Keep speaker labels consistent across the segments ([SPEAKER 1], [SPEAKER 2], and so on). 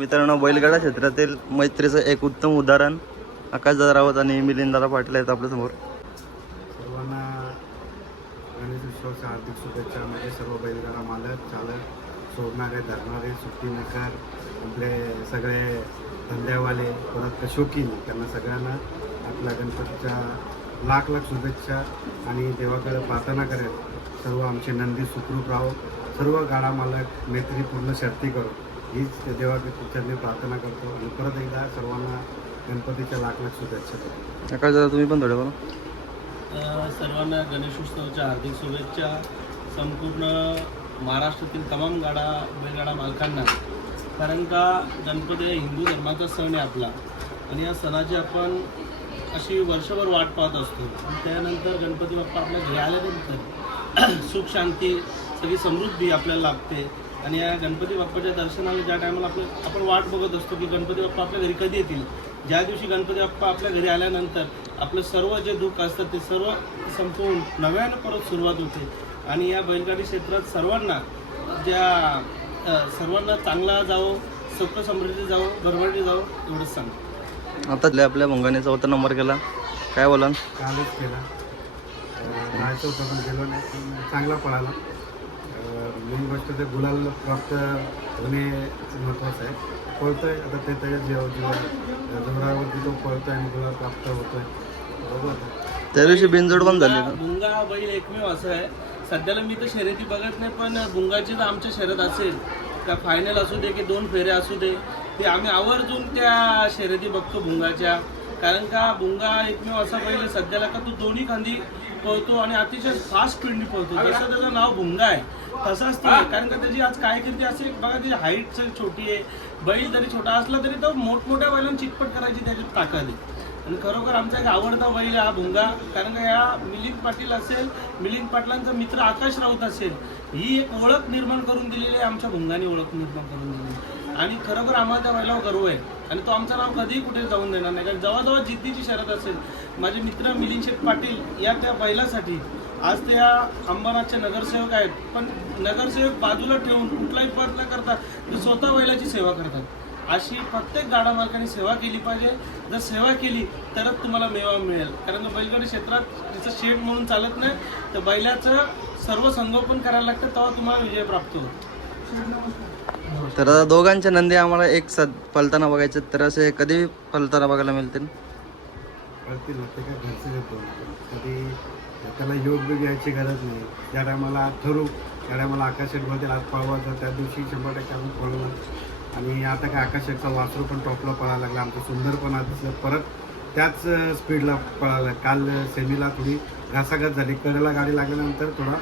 [SPEAKER 1] मित्रांनो बैलगाडा क्षेत्रातील मैत्रीचं एक उत्तम उदाहरण आकाशदादा रावत आणि मिलिंदादा पाटील आहेत आपल्यासमोर.
[SPEAKER 2] सर्वांना गणेश उत्सवाच्या हार्दिक शुभेच्छा. म्हणजे सर्व बैलगाडा मालक चालक सोडणारे धरणारे सुट्टी आपले सगळे धंद्यावाले परत शौकीन त्यांना सगळ्यांना आपल्या गणपतीच्या लाख लाख शुभेच्छा आणि देवाकडे प्रार्थना करेल सर्व आमचे नंदी सुखरूप राहो. सर्व गाडा मालक मैत्रीपूर्ण शर्ती करू. हीच मी प्रार्थना करतो आणि परत एकदा सर्वांना गणपतीच्या लाख लाख शुभेच्छा देतो.
[SPEAKER 1] आकाशदादा तुम्ही पण थोडे बोला.
[SPEAKER 3] सर्वांना गणेशोत्सवाच्या हार्दिक शुभेच्छा. संपूर्ण महाराष्ट्रातील तमाम गाडा बैलगाडा मालकांना. कारण का गणपती हा हिंदू धर्माचा सण आहे आपला. आणि या सणाची आपण अशी वर्षभर वाट पाहत असतो. आणि त्यानंतर गणपती बाप्पा आपल्या घरी आल्यानंतर सुख शांती सगळी समृद्धी आपल्याला लाभते. आणि या गणपती बाप्पाच्या दर्शनाला ज्या टायमाला आपलं आपण वाट बघत असतो की गणपती बाप्पा आपल्या घरी कधी येतील? ज्या दिवशी गणपती बाप्पा आपल्या घरी आल्यानंतर आपलं सर्व जे दुःख असतं ते सर्व संपवून नव्यानं परत सुरुवात होते. आणि या बैलगाडी क्षेत्रात सर्वांना ज्या सर्वांना चांगला जावो सुख समृद्धी जावो भरभरटी जावो एवढंच सांगतो.
[SPEAKER 1] आता आपल्या आपल्या भंगाने चौथा नंबर केला. काय बोलाल?
[SPEAKER 2] कालच केला. अं, जायचं होतं पण गेलो नाही. चांगला पळाला. मेन गोष्ट ते गुलाल प्राप्त होणे महत्त्वाचं आहे. पळतोय आता ते त्याच्या जीव जीवा जोरावरती तो पळतोय आणि गुलाल प्राप्त होतोय. बरोबर?
[SPEAKER 1] त्या दिवशी बिनजोड पण झाली
[SPEAKER 3] भुंगा- भुंगा बैल एकमेव असं आहे. सध्याला मी तर शर्यती बघत नाही पण भुंगाची जर आमच्या शर्यत असेल. का फायनल असू दे की दोन फेरे असू दे ते आम्ही आवर्जून त्या शर्यती बघतो भुंगाच्या कारण का भुंगा एकमेव असा बैल आहे सध्याला का तो दोन्ही खांदी पळतो आणि अतिशय फास्ट स्पीडने पळतो. जसं त्याचं नाव भुंगा आहे तसाच ते. कारण का त्याची आज काय करते असे बघा त्याची हाईट छोटी आहे बैल जरी छोटा असला तरी तो मोठमोठ्या बैलांना चिटपट करायची त्याची ताकद आहे. आणि खरोखर आमचा एक आवडता बैल हा भुंगा. कारण का या मिलिंद पाटील असेल मिलिंद पाटलांचा मित्र आकाश राऊत असेल ही एक ओळख निर्माण करून दिलेली आहे आमच्या भुंगाने ओळख निर्माण करून दिलेली आणि खरोखर आम्हाला त्या बैलावर गर्व आहे. आणि तो आमचं नाव कधीही कुठे जाऊन देणार नाही. कारण जवळजवळ जिद्दीची शरद असेल माझे मित्र मिलिंद शेठ पाटील या त्या बैलासाठी आज ते या अंबरनाथचे नगरसेवक आहेत. पण नगरसेवक बाजूला ठेवून कुठलाही पद न करता ते स्वतः बैलाची सेवा करतात. अशी प्रत्येक गाडा मालकाने सेवा केली पाहिजे. जर सेवा केली तरच तुम्हाला मेवा मिळेल. कारण बैलगाडी क्षेत्रात तिचं शेड म्हणून चालत नाही. तर बैलाचं सर्व संगोपन करायला लागतं तेव्हा तुम्हाला विजय प्राप्त होतो.
[SPEAKER 1] तर आता दोघांच्या नंदी आम्हाला एक सद पलताना बघायचे तर असे कधी पलताना बघायला मिळतील?
[SPEAKER 2] कळतील ते काय घरचे येतो कधी त्याला योग्य घ्यायची गरज नाही. ज्या टायमाला ठरू त्या टायमाला आकाश शेटमध्ये आज पळवायचं त्या दिवशी शंभर टक्के आम्ही पळवलं आणि आता काय आकाश वासरू पण टॉपला पळायला लागला आमचं सुंदर पण परत त्याच स्पीडला पळाला. काल सेमीला थोडी घासाघास झाली. कडेला गाडी लागल्यानंतर थोडा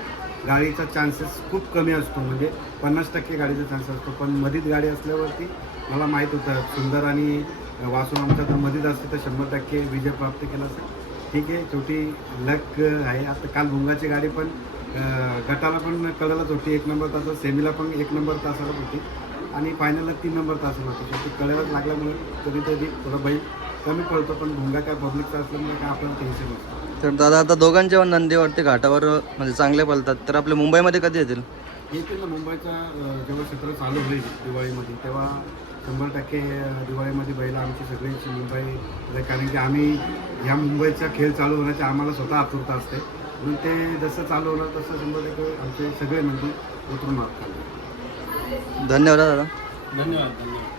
[SPEAKER 2] गाडीचा चान्सेस खूप कमी असतो. म्हणजे पन्नास टक्के गाडीचा चान्स असतो. पण मधीत गाडी असल्यावरती मला माहीत होतं सुंदर आणि वासून आमचा तर मधीत असते तर शंभर टक्के विजय प्राप्त केला असेल. ठीक आहे छोटी लक आहे. आता काल भुंगाची गाडी पण गटाला पण कळलंच होती. एक नंबर तासात सेमीला पण एक नंबर तासाला होती. आणि फायनलला तीन नंबर तासाला होती. शेवटी कळायलाच लागल्यामुळे कधी थोडं बैल कमी पडतो पण भुंगा काय पब्लिकचा असल्यामुळे काय आपल्याला टेन्शन नसतं.
[SPEAKER 1] तर दादा आता दोघांच्या पण नंदीवरती घाटावर म्हणजे चांगले पलतात तर आपले मुंबईमध्ये कधी येतील?
[SPEAKER 2] येतील ना मुंबईचा अं, जेव्हा क्षेत्र चालू होईल दिवाळीमध्ये तेव्हा शंभर टक्के अं, दिवाळीमध्ये बैल आमची सगळ्यांची मुंबई म्हणजे कारण की आम्ही ह्या मुंबईचा खेळ चालू होण्याची आम्हाला स्वतः आतुरता असते. म्हणून ते जसं चालू होणार तसं शंभर टक्के आमचे सगळे नंदी उतरून मागतात.
[SPEAKER 1] धन्यवाद दादा.
[SPEAKER 3] धन्यवाद धन्यवाद.